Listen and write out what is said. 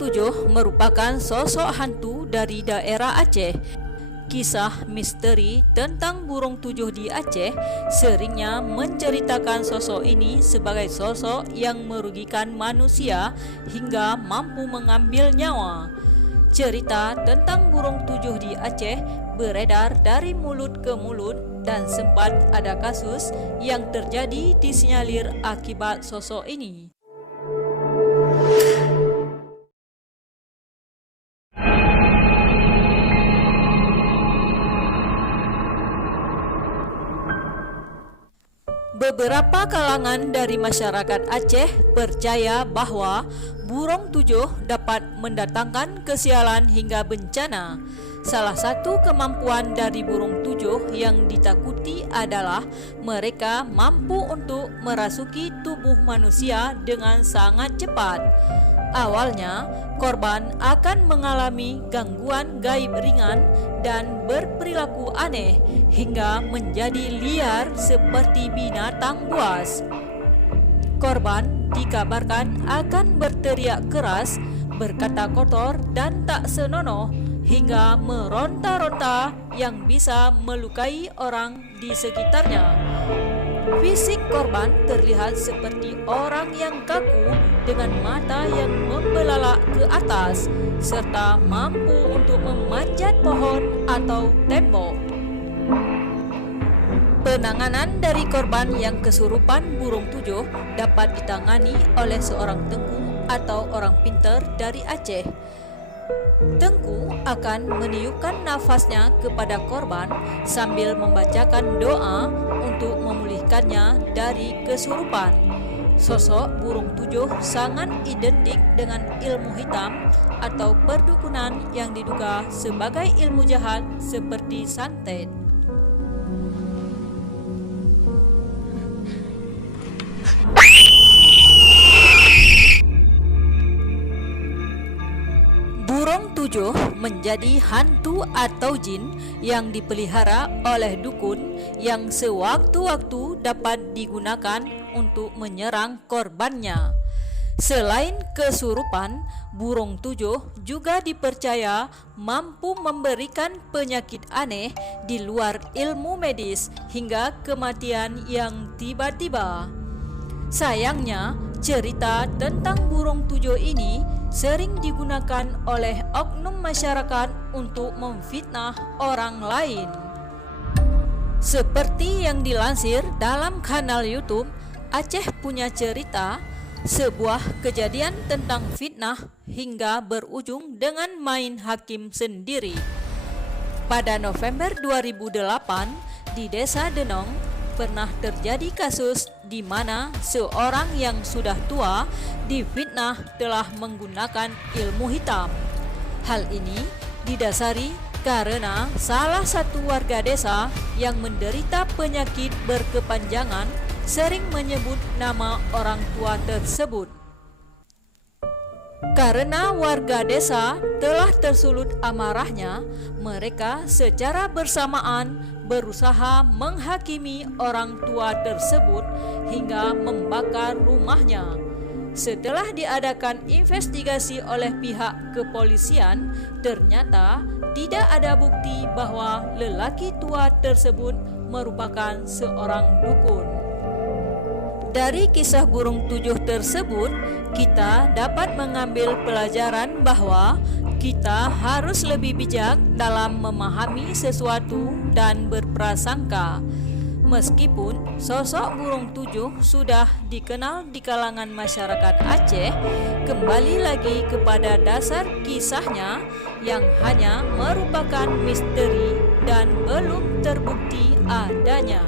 Tujuh merupakan sosok hantu dari daerah Aceh. Kisah misteri tentang burung tujuh di Aceh seringnya menceritakan sosok ini sebagai sosok yang merugikan manusia hingga mampu mengambil nyawa. Cerita tentang burung tujuh di Aceh beredar dari mulut ke mulut dan sempat ada kasus yang terjadi disinyalir akibat sosok ini. Beberapa kalangan dari masyarakat Aceh percaya bahwa burung tujuh dapat mendatangkan kesialan hingga bencana. Salah satu kemampuan dari burung tujuh yang ditakuti adalah mereka mampu untuk merasuki tubuh manusia dengan sangat cepat. Awalnya, korban akan mengalami gangguan gaib ringan dan berperilaku aneh hingga menjadi liar seperti binatang buas. Korban dikabarkan akan berteriak keras, berkata kotor dan tak senonoh hingga meronta-ronta yang bisa melukai orang di sekitarnya. Fisik korban terlihat seperti orang yang kaku dengan mata yang membelalak ke atas serta mampu untuk memanjat pohon atau tembok. Penanganan dari korban yang kesurupan burung tujuh dapat ditangani oleh seorang tengku atau orang pintar dari Aceh. Tengku akan meniupkan nafasnya kepada korban sambil membacakan doa untuk memulihkannya dari kesurupan. Sosok burung tujuh sangat identik dengan ilmu hitam atau perdukunan yang diduga sebagai ilmu jahat seperti santet. Burung tujuh menjadi hantu atau jin yang dipelihara oleh dukun yang sewaktu-waktu dapat digunakan untuk menyerang korbannya. Selain kesurupan, burung tujuh juga dipercaya mampu memberikan penyakit aneh di luar ilmu medis hingga kematian yang tiba-tiba. Sayangnya, cerita tentang burung tujuh ini sering digunakan oleh oknum masyarakat untuk memfitnah orang lain. Seperti yang dilansir dalam kanal YouTube Aceh Punya Cerita, sebuah kejadian tentang fitnah hingga berujung dengan main hakim sendiri. Pada November 2008 di Desa Denong pernah terjadi kasus di mana seorang yang sudah tua difitnah telah menggunakan ilmu hitam. Hal ini didasari karena salah satu warga desa yang menderita penyakit berkepanjangan sering menyebut nama orang tua tersebut. Karena warga desa telah tersulut amarahnya, mereka secara bersamaan berusaha menghakimi orang tua tersebut hingga membakar rumahnya. Setelah diadakan investigasi oleh pihak kepolisian, ternyata tidak ada bukti bahwa lelaki tua tersebut merupakan seorang dukun. Dari kisah burung tujuh tersebut, kita dapat mengambil pelajaran bahwa kita harus lebih bijak dalam memahami sesuatu dan berprasangka. Meskipun sosok burung tujuh sudah dikenal di kalangan masyarakat Aceh, kembali lagi kepada dasar kisahnya yang hanya merupakan misteri dan belum terbukti adanya.